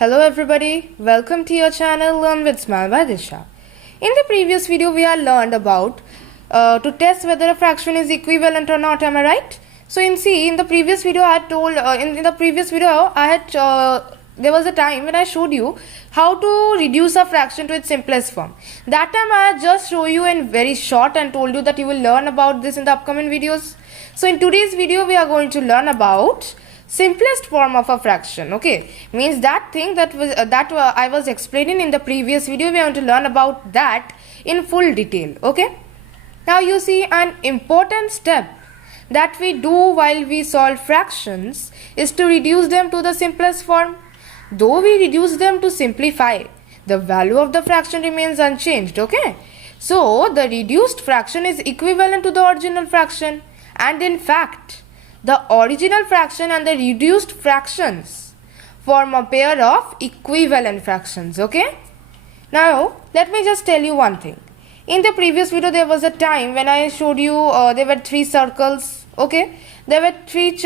Hello everybody, welcome to your channel Learn with Smile by Disha. In the previous video we had learned about to test whether a fraction is equivalent or not, am I right? So in the previous video I had told, there was a time when I showed you how to reduce a fraction to its simplest form. That time I had just shown you in very short and told you that you will learn about this in the upcoming videos. So in today's video we are going to learn about simplest form of a fraction. Okay, means that thing that I was explaining in the previous video, we are going to learn about that in full detail. Okay, now you see, an important step that we do while we solve fractions is to reduce them to the simplest form. Though we reduce them to simplify, the value of the fraction remains unchanged. Okay, so the reduced fraction is equivalent to the original fraction, and in fact the original fraction and the reduced fractions form a pair of equivalent fractions. Okay, now let me just tell you one thing. In the previous video there was a time when I showed you there were three circles. Okay, there were three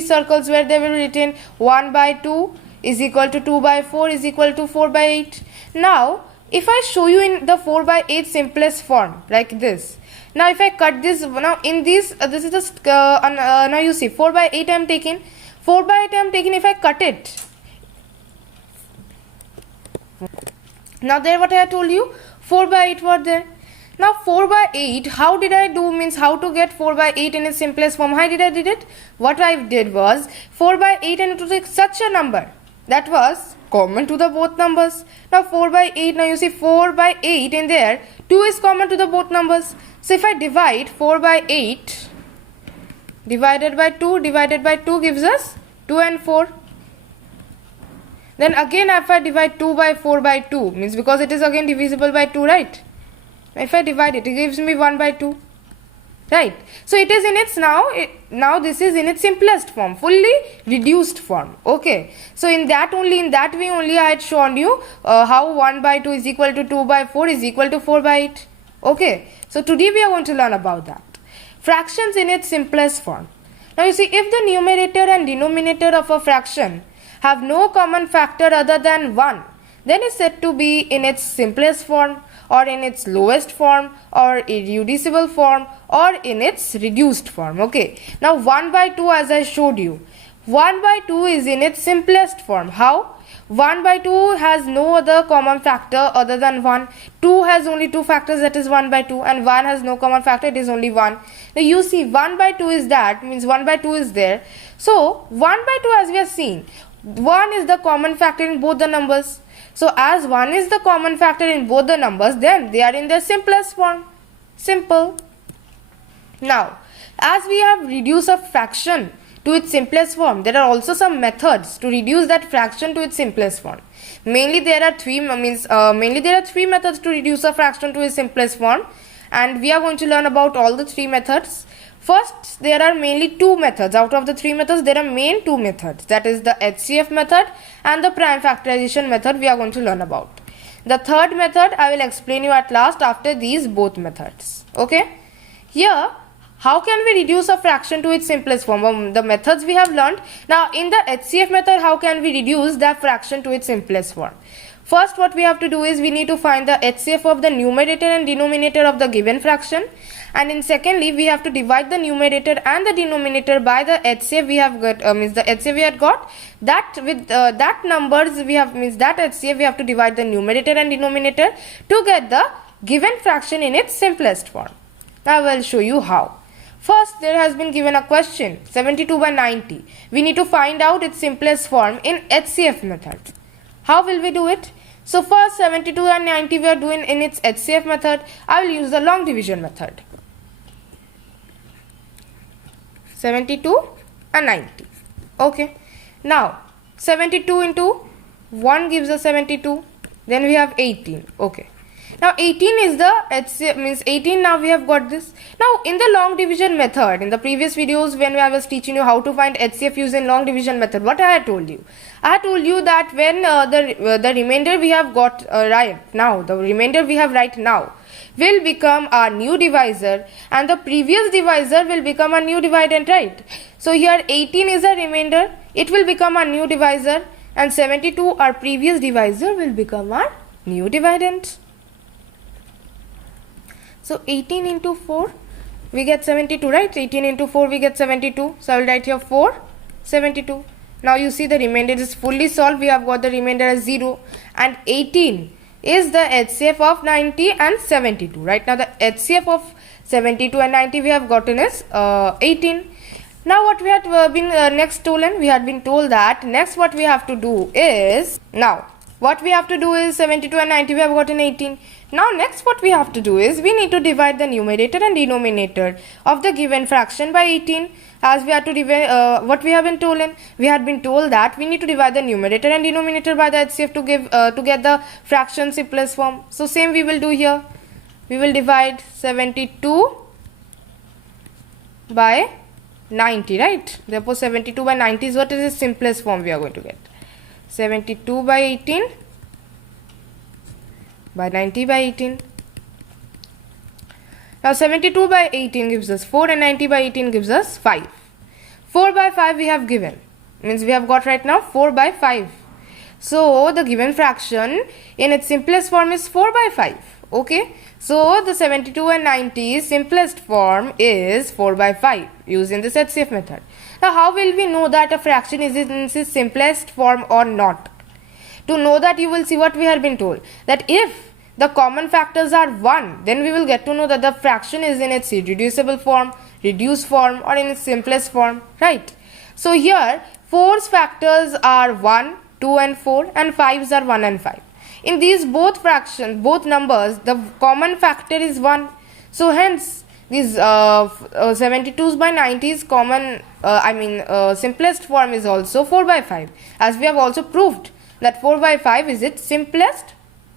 circles where they were written 1 by 2 is equal to 2 by 4 is equal to 4 by 8. Now if I show you in the 4 by 8 simplest form like this, now if I cut this, now in this this is the now you see 4 by 8 I am taking, 4 by 8 I am taking. If I cut it, now there what I have told you, 4 by 8 were there. Now 4 by 8, how did I do, means how to get 4 by 8 in its simplest form? How did I did it? What I did was 4 by 8 and to take such a number that was common to the both numbers. Now 4 by 8, now you see 4 by 8 in there, 2 is common to the both numbers. So if I divide 4 by 8 divided by 2 gives us 2 and 4. Then again if I divide 2 by 4 by 2, means because it is again divisible by 2, right? If I divide it, it gives me 1 by 2, right? So it is in its now this is in its simplest form, fully reduced form. Okay, so in that way only I had shown you how 1 by 2 is equal to 2 by 4 is equal to 4 by 8. Okay, so today we are going to learn about that. Fractions in its simplest form. Now you see, if the numerator and denominator of a fraction have no common factor other than 1, then it's said to be in its simplest form, or in its lowest form, or irreducible form, or in its reduced form. Okay, now 1 by 2, as I showed you, 1 by 2 is in its simplest form. How? 1 by 2 has no other common factor other than 1. 2 has only two factors, that is 1 by 2, and 1 has no common factor, it is only 1. Now you see, 1 by 2 is that, means 1 by 2 is there. So 1 by 2, as we are seeing, 1 is the common factor in both the numbers. So as 1 is the common factor in both the numbers, then they are in their simplest form. Simple. Now, as we have reduced a fraction to its simplest form, there are also some methods to reduce that fraction to its simplest form. Mainly there are three methods to reduce a fraction to its simplest form, and we are going to learn about all the three methods. First, there are mainly two methods. Out of the three methods, there are main two methods. That is the H.C.F. method and the prime factorization method we are going to learn about. The third method I will explain you at last after these both methods. Okay. Here, how can we reduce a fraction to its simplest form? The methods we have learned. Now, in the H.C.F. method, how can we reduce the fraction to its simplest form? First, what we have to do is we need to find the Hcf of the numerator and denominator of the given fraction, and in secondly we have to divide the numerator and the denominator by the Hcf we have got, means the Hcf we had got, that with that numbers we have, means that Hcf we have to divide the numerator and denominator to get the given fraction in its simplest form. Now I will show you how. First, there has been given a question 72 by 90. We need to find out its simplest form in Hcf method. How will we do it? So first, 72 and 90 we are doing in its Hcf method. I will use the long division method. 72 and 90. Okay. Now 72 into 1 gives us 72. Then we have 18. Okay. Now 18 is the HCF, means 18. Now we have got this. Now in the long division method, in the previous videos when I was teaching you how to find HCF using long division method, what I had told you? I had told you that when the remainder we have got right now, the remainder we have right now will become our new divisor, and the previous divisor will become a new dividend, right? So here 18 is a remainder, it will become a new divisor. and 72, our previous divisor, will become our new dividend. So 18 into 4, we get 72, right? 18 into 4, we get 72. So I will write here 4, 72. Now you see the remainder is fully solved. We have got the remainder as 0, and 18 is the HCF of 90 and 72. Right now the HCF of 72 and 90 we have gotten is 18. Now what we had been next told, we had been told that next what we have to do is, now what we have to do is 72 and 90 we have gotten 18. Now next what we have to do is, we need to divide the numerator and denominator of the given fraction by 18. As we have to divide, what we have been told, we had been told that we need to divide the numerator and denominator by the HCF to give to get the fraction simplest form. So same we will do here. We will divide 72 by 90, right? Therefore 72 by 90 is what is the simplest form we are going to get. 72 by 18 by 90 by 18. Now 72 by 18 gives us 4 and 90 by 18 gives us 5. 4 by 5 we have given, means we have got right now 4 by 5. So the given fraction in its simplest form is 4 by 5. Okay, so the 72 and 90 simplest form is 4 by 5 using this H.C.F. method. Now how will we know that a fraction is in its simplest form or not? To know that, you will see what we have been told, that if the common factors are 1, then we will get to know that the fraction is in its irreducible form, reduced form, or in its simplest form, right? So here 4's factors are 1, 2 and 4, and 5's are 1 and 5. In these both fractions, both numbers, the common factor is 1. So hence these 72's by 90's common, simplest form is also 4 by 5, as we have also proved that 4 by 5 is its simplest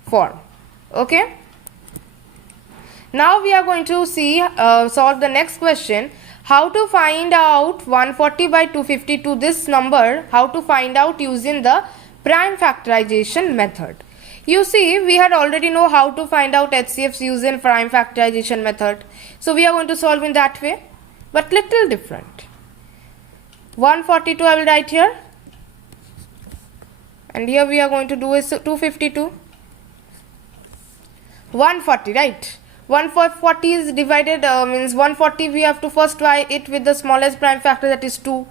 form. Okay. Now we are going to see solve the next question. How to find out 140 by 252, this number, how to find out using the prime factorization method. You see, we had already know how to find out HCFs using prime factorization method. So we are going to solve in that way, but little different. 142 I will write here, and here we are going to do is 252. 140, right? 140 is divided, means 140 we have to first try it with the smallest prime factor, that is 2.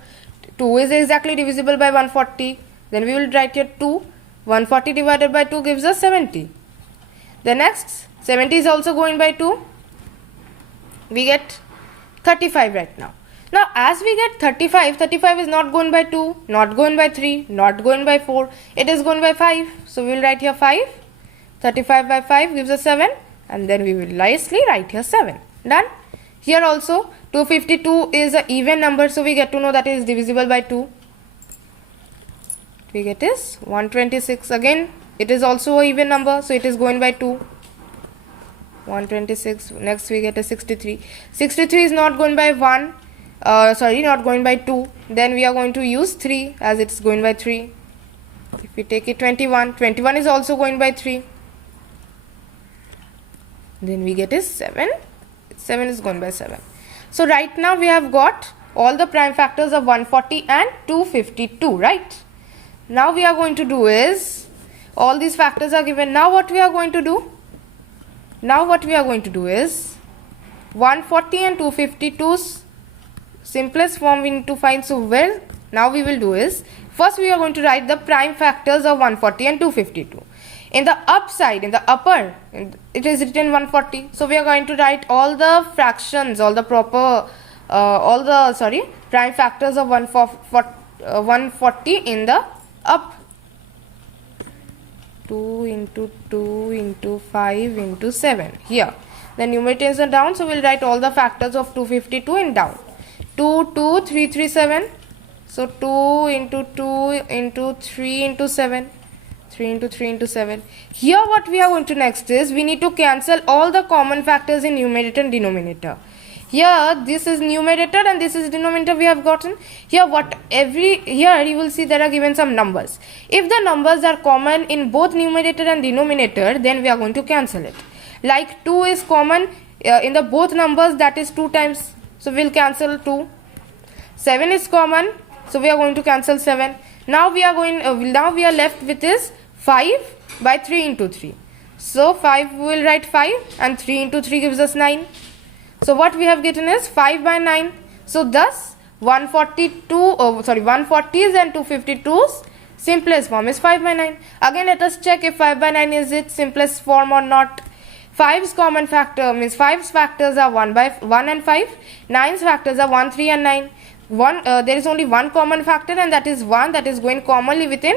2 is exactly divisible by 140. Then we will write here 2. 140 divided by 2 gives us 70. The next 70 is also going by 2. We get 35 right now. Now as we get 35, 35 is not going by 2, not going by 3, not going by 4. It is going by 5. So we will write here 5. 35 by 5 gives us 7. And then we will nicely write here 7. Done. Here also 252 is an even number. So we get to know that it is divisible by 2. We get is 126. Again it is also an even number, so it is going by 2. 126. Next we get a 63. 63 is not going by 1. Not going by 2. Then we are going to use 3 as it is going by 3. If we take it 21. 21 is also going by 3. Then we get is 7. 7 is going by 7. So right now we have got all the prime factors of 140 and 252, right? Now we are going to do is, all these factors are given. Now what we are going to do? Now what we are going to do is 140 and 252's simplest form we need to find. So well, now we will do is, first we are going to write the prime factors of 140 and 252. In the upside, in the upper, it is written 140. So we are going to write all the fractions, all the prime factors of 140 in the up. 2 into 2 into 5 into 7. Here the numerators are down, so we will write all the factors of 252 in down. 2, 2, 3, 3, 7. So 2 into 2 into 3 into 7. 3 into 3 into 7. Here what we are going to next is, we need to cancel all the common factors in numerator and denominator. Here this is numerator and this is denominator we have gotten. Here here you will see there are given some numbers. If the numbers are common in both numerator and denominator, then we are going to cancel it. Like 2 is common in the both numbers, that is 2 times. So we will cancel 2. 7 is common, so we are going to cancel 7. Now we are left with is 5 by 3 into 3. So 5, we will write 5, and 3 into 3 gives us 9. So what we have gotten is 5 by 9. So thus 140's and 252's simplest form is 5 by 9. Again, let us check if 5 by 9 is its simplest form or not. 5's common factor means 5's factors are 1 and 5. 9's factors are 1, 3 and 9. There is only one common factor, and that is 1, that is going commonly within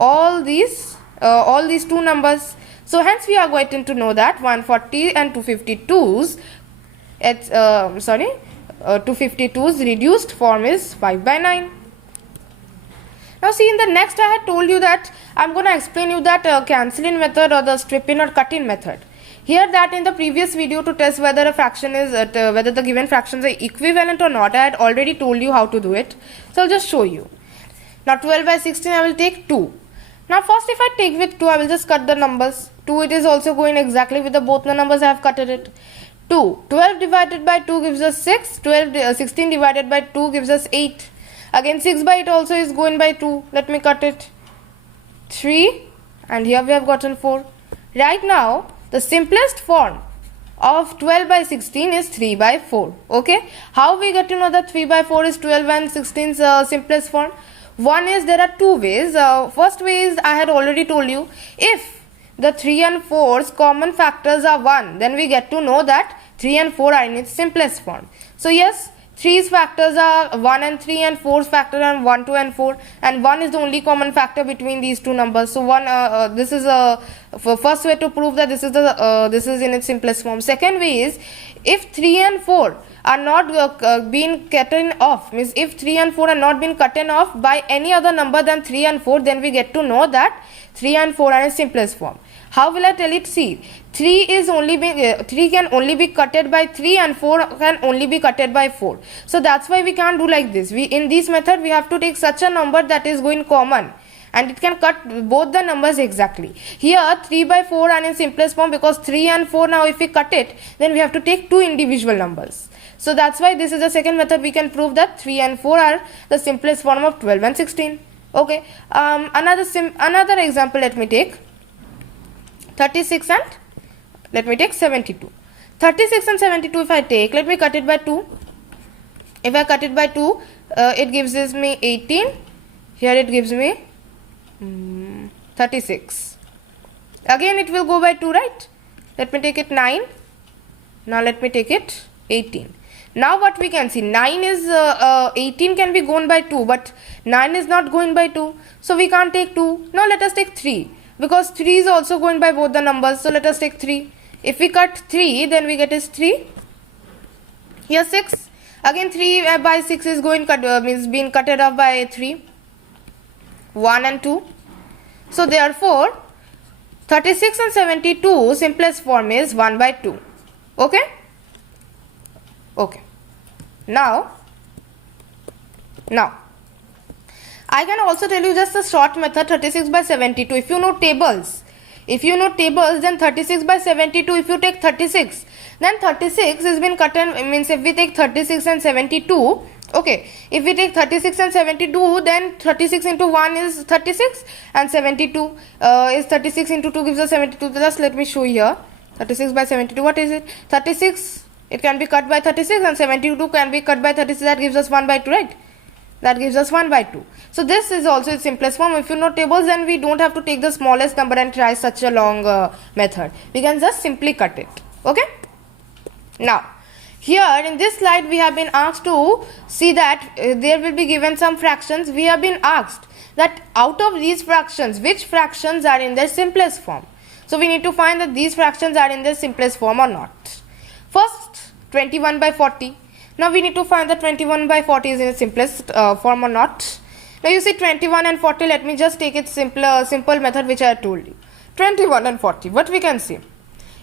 all these two numbers. So hence we are going to know that 140 and 252's 252's reduced form is 5 by 9. Now see, in the next I had told you that I am going to explain you that cancelling method or the strip-in or cut-in method. Here, that in the previous video, to test whether a fraction is whether the given fractions are equivalent or not, I had already told you how to do it. So I'll just show you. Now 12 by 16 I will take 2. Now first, if I take with 2, I will just cut the numbers. 2, it is also going exactly with both the numbers I have cutted it. 2. 12 divided by 2 gives us 6. 16 divided by 2 gives us 8. Again 6 by 8 also is going by 2. Let me cut it. 3, and here we have gotten 4. Right now, the simplest form of 12 by 16 is 3 by 4. Okay. How we get to know that 3 by 4 is 12 and 16's simplest form? One is, there are two ways. First way is, I had already told you, if the 3 and 4's common factors are 1, then we get to know that 3 and 4 are in its simplest form. So yes, 3's factors are 1 and 3, and 4's factor are 1, 2 and 4, and 1 is the only common factor between these two numbers. So this is a first way to prove that this is in its simplest form. Second way is, if 3 and 4 are not being cutten off, means if 3 and 4 are not being cutten off by any other number than 3 and 4, then we get to know that 3 and 4 are in simplest form. How will I tell it? See, 3 can only be cutted by 3, and 4 can only be cutted by 4. So that's why we can't do like this. In this method, we have to take such a number that is going common, and it can cut both the numbers exactly. Here 3 by 4 are in simplest form, because 3 and 4, now if we cut it, then we have to take two individual numbers. So that's why this is the second method. We can prove that 3 and 4 are the simplest form of 12 and 16. Okay. Another example, let me take 36 and let me take 72. 36 and 72 if I take, let me cut it by 2. If I cut it by 2, it gives me 18. Here it gives me 36. Again it will go by 2, right? Let me take it 9. Now let me take it 18. Now what we can see, 9 is 18 can be gone by 2, but 9 is not going by 2. So we can't take 2. Now let us take 3, because 3 is also going by both the numbers. So let us take 3. If we cut 3, then we get is 3. Here 6. Again 3 by 6 is means being cutted off by 3. 1 and 2. So therefore 36 and 72 simplest form is 1 by 2. Okay. Okay. Now I can also tell you just a short method, 36 by 72. If you know tables, then 36 by 72, if you take 36, then 36 has been cut, and means if we take 36 and 72, okay, if we take 36 and 72, then 36 into 1 is 36, and 72 is 36 into 2 gives us 72. Just let me show here. 36 by 72, what is it? 36, it can be cut by 36, and 72 can be cut by 36. That gives us 1 by 2, right? That gives us 1 by 2. So this is also its simplest form. If you know tables, then we don't have to take the smallest number and try such a long method. We can just simply cut it. Okay. Now here in this slide, we have been asked to see that there will be given some fractions. We have been asked that out of these fractions, which fractions are in their simplest form. So we need to find that these fractions are in their simplest form or not. First, 21 by 40. Now we need to find that 21 by 40 is in its simplest form or not. Now you see 21 and 40, let me just take it simple method which I have told you. 21 and 40, what we can see?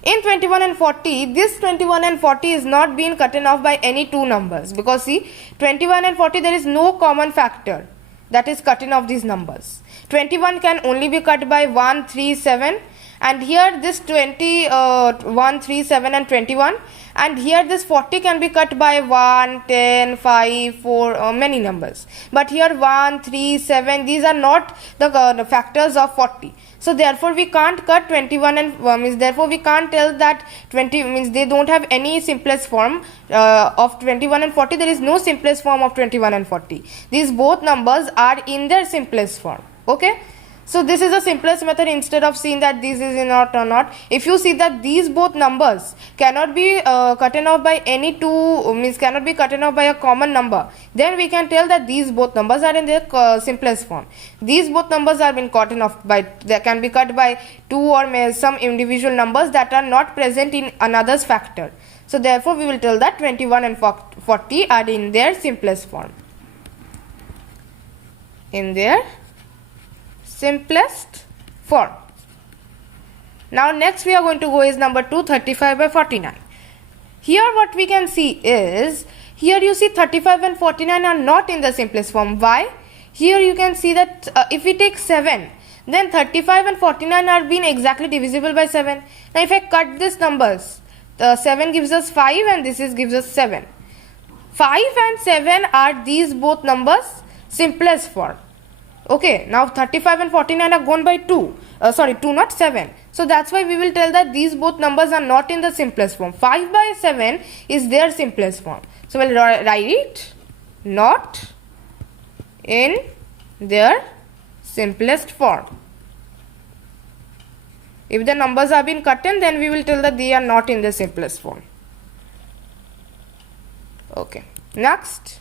In 21 and 40, this 21 and 40 is not being cutten off by any two numbers, because see, 21 and 40, there is no common factor that is cutting off these numbers. 21 can only be cut by 1, 3, 7, and here this 1, 3, 7 and 21, and here this 40 can be cut by 1, 10, 5, 4, many numbers, but here 1, 3, 7, these are not the factors of 40. So therefore we can't cut 21 and means therefore we can't tell that 20 means they don't have any simplest form of 21 and 40. There is no simplest form of 21 and 40. These both numbers are in their simplest form. Okay. So this is the simplest method. Instead of seeing that this is not or not, if you see that these both numbers cannot be cutten off by any two, means cannot be cutten off by a common number, then we can tell that these both numbers are in their simplest form. These both numbers are been cutten off by, they can be cut by two or some individual numbers that are not present in another's factor. So therefore we will tell that 21 and 40 are in their simplest form. In their simplest form. Now next we are going to go is number 2, 35 by 49. Here what we can see is, here you see 35 and 49 are not in the simplest form. Why? Here you can see that if we take 7, then 35 and 49 are being exactly divisible by 7. Now if I cut these numbers, 7 gives us 5 and this gives us 7. 5 and 7 are these both numbers simplest form. Okay, now 35 and 49 are gone by 2. 2 not 7. So that's why we will tell that these both numbers are not in the simplest form. 5 by 7 is their simplest form. So we'll write it not in their simplest form. If the numbers are being cutten, then we will tell that they are not in the simplest form. Okay, next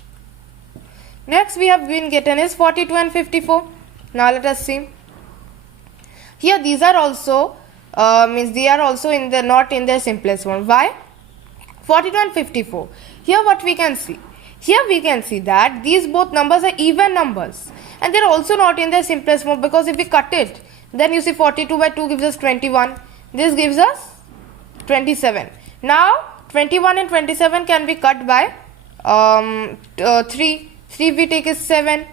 we have been getting is 42 and 54. Now let us see. Here these are also means they are also in the not in their simplest form. Why? 42 and 54. Here what we can see? Here we can see that these both numbers are even numbers and they are also not in their simplest form, because if we cut it, then you see 42 by 2 gives us 21. This gives us 27. Now 21 and 27 can be cut by 3. 3 we take is 7,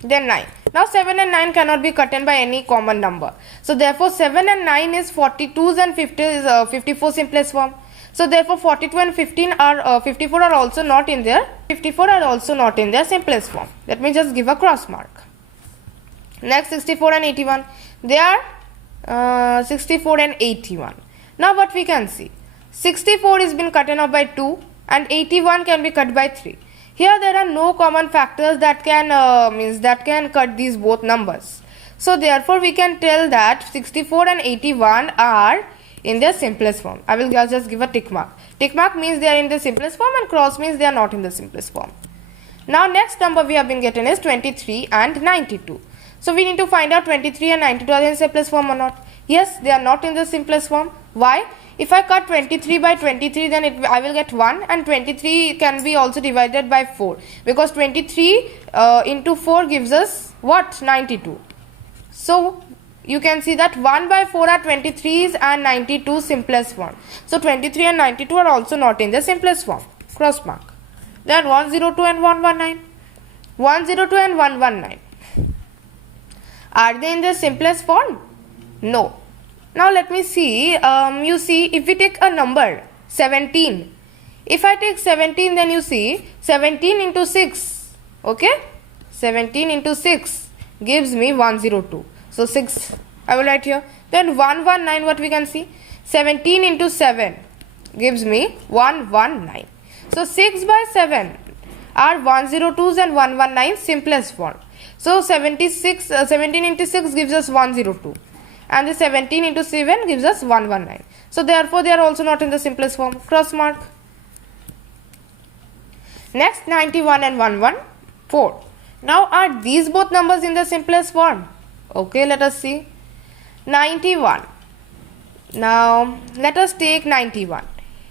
then 9. Now 7 and 9 cannot be cutten by any common number. So therefore 7 and 9 is 42's and 54 simplest form. So therefore 42 and 54 are also not in their simplest form. Let me just give a cross mark. Next 64 and 81. They are 64 and 81. Now what we can see? 64 is been cutten off by 2 and 81 can be cut by 3. Here there are no common factors that can cut these both numbers. So therefore we can tell that 64 and 81 are in their simplest form. I will just give a tick mark. Tick mark means they are in the simplest form and cross means they are not in the simplest form. Now next number we have been getting is 23 and 92. So we need to find out 23 and 92 are in the simplest form or not. Yes, they are not in the simplest form. Why? If I cut 23 by 23, then I will get 1, and 23 can be also divided by 4, because 23 into 4 gives us what? 92. So you can see that 1 by 4 are 23's and 92 simplest form. So 23 and 92 are also not in the simplest form. Cross mark. Then 102 and 119. 102 and 119. Are they in the simplest form? No. Now let me see, you see, if we take a number 17, if I take 17, then you see 17 into 6, okay, 17 into 6 gives me 102, so 6 I will write here. Then 119, what we can see, 17 into 7 gives me 119. So 6 by 7 are 102's and 119 simplest form. So 17 into 6 gives us 102. And the 17 into 7 gives us 119. So therefore they are also not in the simplest form. Cross mark. Next 91 and 114. Now are these both numbers in the simplest form? Okay, let us see. 91. Now let us take 91.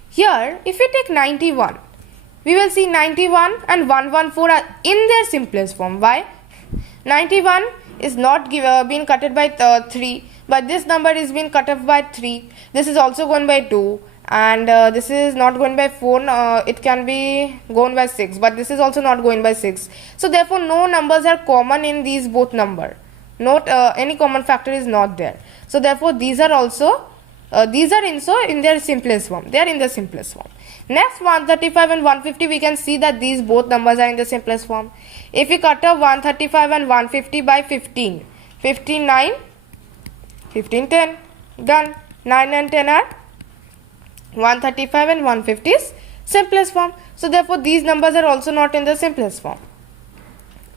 Here if we take 91, we will see 91 and 114 are in their simplest form. Why? 91 is not being cutted by 3. But this number is being cut off by 3. This is also gone by 2. And this is not going by 4. It can be gone by 6. But this is also not going by 6. So therefore no numbers are common in these both numbers. Not any common factor is not there. So therefore these are also these are in their simplest form. They are in the simplest form. Next, 135 and 150, we can see that these both numbers are in the simplest form. If we cut off 135 and 150 by 15, 15 9, 15 10, done. 9 and 10 are 135 and 150 is simplest form. So therefore these numbers are also not in the simplest form.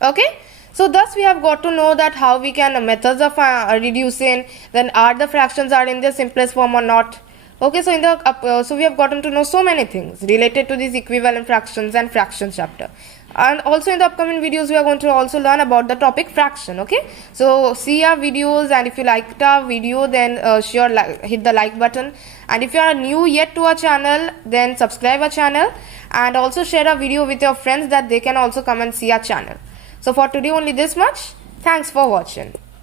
Okay. So thus we have got to know that how we can methods of reducing, then are the fractions are in the simplest form or not. Okay, so in the so we have gotten to know so many things related to these equivalent fractions and fractions chapter. And also in the upcoming videos we are going to also learn about the topic fraction. Okay, so see our videos, and if you liked our video, then sure hit the like button, and if you are new yet to our channel, then subscribe our channel, and also share our video with your friends that they can also come and see our channel. So for today only this much. Thanks for watching.